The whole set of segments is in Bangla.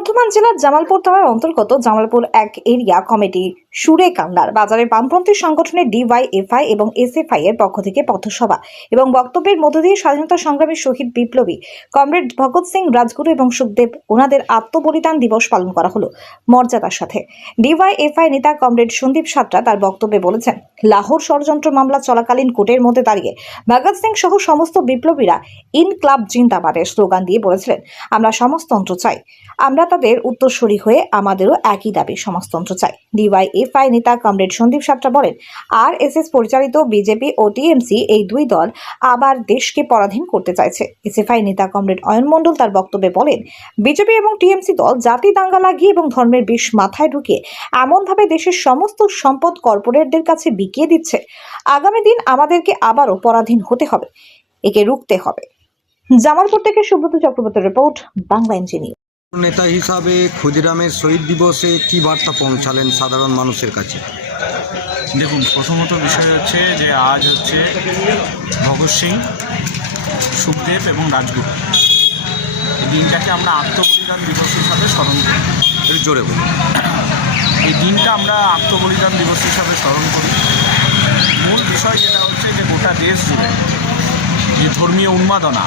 বর্ধমান জেলার জামালপুর থানার অন্তর্গত জামালপুর এক এরিয়া কমিটি। সুরে কান্দার বাজারে বামপন্থী সংগঠনের ডিওয়াইএফআই এবং এসএফআই এর পক্ষ থেকে পথসভা এবং বক্তব্যের মধ্য দিয়ে স্বাধীনতা সংগ্রামী শহীদ বিপ্লবী কমরেড ভগৎ সিং, রাজগুরু এবং সুখদেব, ওনাদের আত্মবলিদান দিবস পালন করা হলো মর্যাদার সাথে। ডিওয়াইএফআই নেতা কমরেড সন্দীপ সাতরা তার বক্তব্যে বলেছেন, লাহোর ষড়যন্ত্র মামলা চলাকালীন কোর্টের মধ্যে দাঁড়িয়ে ভগৎ সিং সহ সমস্ত বিপ্লবীরা ইন ক্লাব জিন্দাবাদের স্লোগান দিয়ে বলেছিলেন, আমরা সমাজতন্ত্র চাই, আমরা তাদের উত্তরসূরি হয়ে আমাদেরও একই দাবি সমাজতন্ত্র চাই। ডিওয়াইএফআই নেতা কমরেড সন্দীপ সাতরা বলেন আর পরিচালিত বিজেপি ও টিএমসি এই দুই দল আবার দেশকে পরাধীন করতে চাইছে। এসএফআই নেতা কমরেড অয়ন মণ্ডল তার বক্তব্যে বলেন, বিজেপি এবং টিএমসি দল জাতি দাঙ্গা লাগিয়ে এবং ধর্মের বিষ মাথায় ঢুকিয়ে এমনভাবে দেশের সমস্ত সম্পদ কর্পোরেটদের কাছে বিকিয়ে দিচ্ছে। আগামী দিন আমাদেরকে আবারও পরাধীন হতে হবে, একে রুখতে হবে। জামালপুর থেকে সুব্রত চক্রবর্তীর রিপোর্ট, বাংলা ইঞ্জিনিয়ার। নেতা হিসাবে ক্ষুদিরামের শহীদ দিবসে কি বার্তা পৌঁছালেন সাধারণ মানুষের কাছে? দেখুন প্রথমত বিষয় হচ্ছে যে আজ হচ্ছে ভগৎ সিং সুখদেব এবং রাজগুরু। এই দিনটাকে আমরা আত্মবলিদান দিবস হিসাবে স্মরণ করি। জোরে বলুন। এই দিনটা আমরা আত্মবলিদান দিবস হিসাবে স্মরণ করি। মূল বিষয় যেটা হচ্ছে যে গোটা দেশ জুড়ে যে ধর্মীয় উন্মাদনা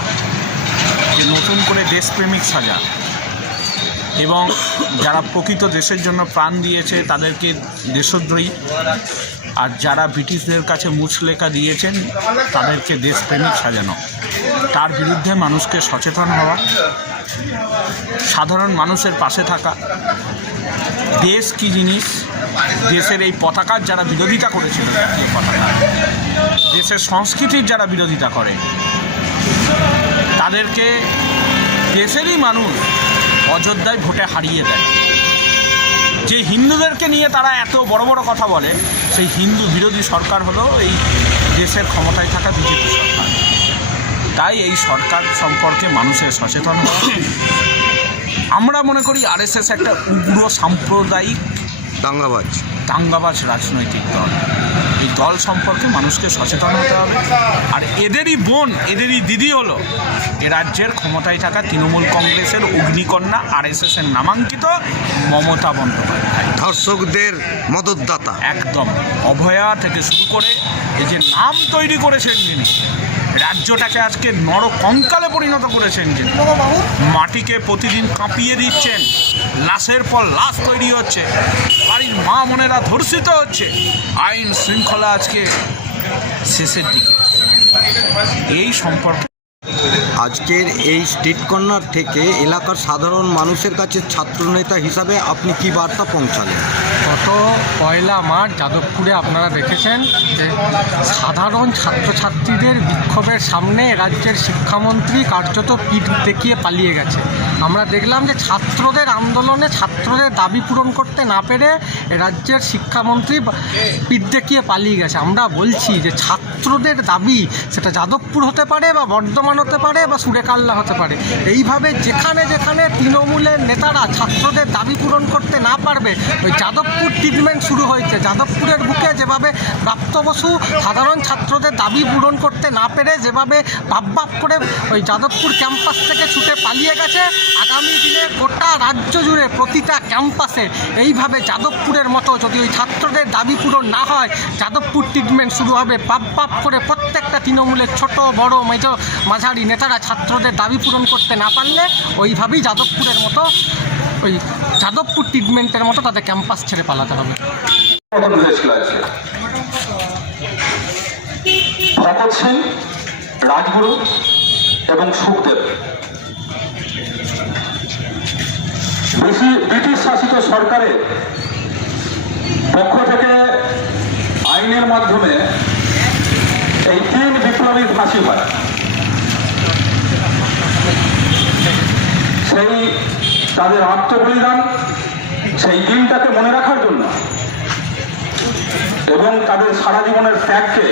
যে নতুন করে দেশপ্রেমিক সাজা এবং যারা প্রকৃত দেশের জন্য প্রাণ দিয়েছে তাদেরকে দেশদ্রোহী। আর যারা ব্রিটিশদের কাছে মুচলেখা দিয়েছেন, তাদেরকে দেশপ্রেমিক সাজানো। তার বিরুদ্ধে মানুষকে সচেতন হওয়া, সাধারণ মানুষের পাশে থাকা। দেশ কি জিনিস? দেশের এই পতাকার যারা বিরোধিতা করেছিল জাতীয় পতাকা। দেশের সংস্কৃতির যারা বিরোধিতা করে, তাদেরকে দেশেরই মানুষ অযোধ্যায় ভোটে হারিয়ে দেয়। যে হিন্দুদেরকে নিয়ে তারা এত বড় বড় কথা বলে সেই হিন্দু বিরোধী সরকার হলো এই দেশের ক্ষমতায় থাকা বিজেপি সরকার। তাই এই সরকার সম্পর্কে মানুষের সচেতন হওয়া। আমরা মনে করি আরএসএস একটা উগ্র সাম্প্রদায়িক দাঙ্গাবাজ। দাঙ্গাবাজ রাজনৈতিক দল। এই দল সম্পর্কে মানুষকে সচেতন হতে হবে। আর এদেরই বোন এদেরই দিদি হলো এ রাজ্যের ক্ষমতায় থাকা তৃণমূল কংগ্রেসের অগ্নিকন্যা আরএসএস এর নামাঙ্কিত মমতা বন্দ্যোপাধ্যায়। ধর্ষকদের মদতদাতা। একদম। অভয়া থেকে শুরু করে এই যে নাম তৈরি করেছেন যিনি রাজ্যটাকে আজকে নর কঙ্কালে পরিণত করেছেন যিনি। মাটিকে প্রতিদিন কাঁপিয়ে দিচ্ছেন। লাশের পর লাশ তৈরি হচ্ছে। বাড়ির মা মনেরা ধর্ষিত হচ্ছে। আইন শৃঙ্খলা আজকে শেষের দিকে। এই সম্পর্কে আজকের এই স্ট্রিট কর্নার থেকে এলাকার সাধারণ মানুষের কাছে ছাত্রনেতা হিসাবে আপনি কি বার্তা পৌঁছালেন? গত পয়লা মার্চ যাদবপুরে আপনারা দেখেছেন যে সাধারণ ছাত্রছাত্রীদের বিক্ষোভের সামনে রাজ্যের শিক্ষামন্ত্রী কার্যত পিঠ দেখিয়ে পালিয়ে গেছে। আমরা দেখলাম যে ছাত্রদের আন্দোলনে ছাত্রদের দাবি পূরণ করতে না পেরে রাজ্যের শিক্ষামন্ত্রী পিঠ দেখিয়ে পালিয়ে গেছে। আমরা বলছি যে ছাত্রদের দাবি সেটা যাদবপুর হতে পারে বা বর্ধমান হতে পারে বা সুরেকাল্লা হতে পারে। এইভাবে যেখানে যেখানে তৃণমূলের নেতারা ছাত্রদের দাবি পূরণ করতে না পারবে, ওই যাদবপুর ট্রিটমেন্ট শুরু হয়েছে। যাদবপুরের বুকে যেভাবে প্রাপ্ত বসু সাধারণ ছাত্রদের দাবি পূরণ করতে না পেরে যেভাবে ভাব ভাব করে ওই যাদবপুর ক্যাম্পাস থেকে ছুটে পালিয়ে গেছে, আগামী দিনে গোটা রাজ্য জুড়ে প্রতিটা ক্যাম্পাসে এইভাবে যাদবপুরের মতো যদি ওই ছাত্রদের দাবি পূরণ না হয়, যাদবপুর ট্রিটমেন্ট শুরু হবে। পাপ পাপ করে প্রত্যেকটা তৃণমূলের ছোট, বড়, মেজ, মাঝারি নেতারা ছাত্রদের দাবি পূরণ করতে না পারলে, ওইভাবেই যাদবপুরের মতো ওই যাদবপুর ট্রিটমেন্টের মতো তাদের ক্যাম্পাস ছেড়ে পালাতে হবে। ভগৎ সিং রাজগুরু এবং সুখদেব। ব্রিটি- ব্রিটিশ শাসিত সরকারের পক্ষ থেকে আইনের মাধ্যমে এই তিন বিপ্লবীর ফাঁসি হয়। সেই তাদের আত্মবলিদান সেই দিনটাকে মনে রাখার জন্য এবং তাদের সারা জীবনের ত্যাগকে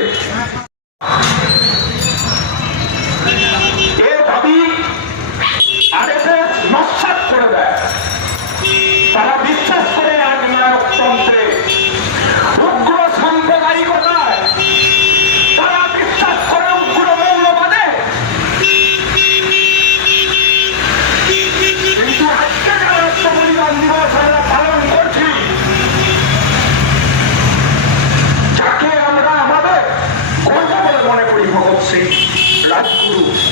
chato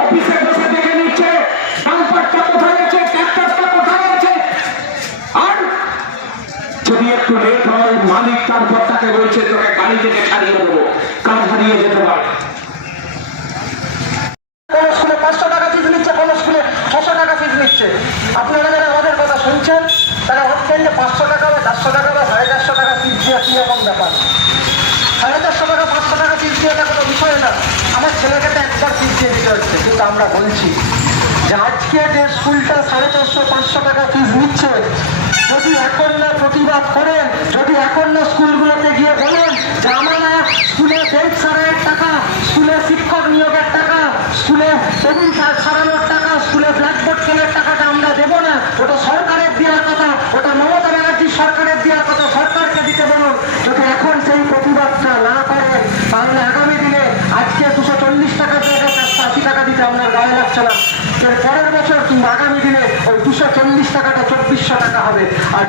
অফিসে বসে দেখে নিচ্ছে, ডাম্পারটা কোথায় আছে ট্রাক্টরটা কোথায় আছে? আর যদি একটু লেট হয়, মালিক তারপর তাকে বলছে, তোকে গাড়ি থেকে ছাড়িয়ে দেবো কাজ হারিয়ে যেতে পারে। আমরা বলছি যে আজকে যে স্কুলটা সাড়ে চারশো, পাঁচশো টাকা ফিস নিচ্ছে, যদি এখন না প্রতিবাদ করেন, যদি এখন না স্কুলগুলোতে গিয়ে বলেন যে আমরা স্কুলে বেঞ্চ সারাইয়ের টাকা, স্কুলে শিক্ষক নিয়োগের টাকা, স্কুলে টেবিল সারানোর টাকা, স্কুলে ব্ল্যাকবোর্ড কেনার টাকাটা আমরা দেবো না, ওটা সরকারের দেওয়ার কথা, ওটা মমতা ব্যানার্জির সরকারের দেওয়ার কথা, সরকারকে দিতে বলুন। যদি এখন সেই প্রতিবাদটা না করে, তাহলে আগামী দিনে আজকে দুশো চল্লিশ টাকা জায়গায় চারশো আশি টাকা দিতে আপনার গায়ে লাগছে না। পরের বছর কিংবা আগামী দিনে ওই দুশো চল্লিশ টাকাটা চব্বিশশো টাকা হবে। আর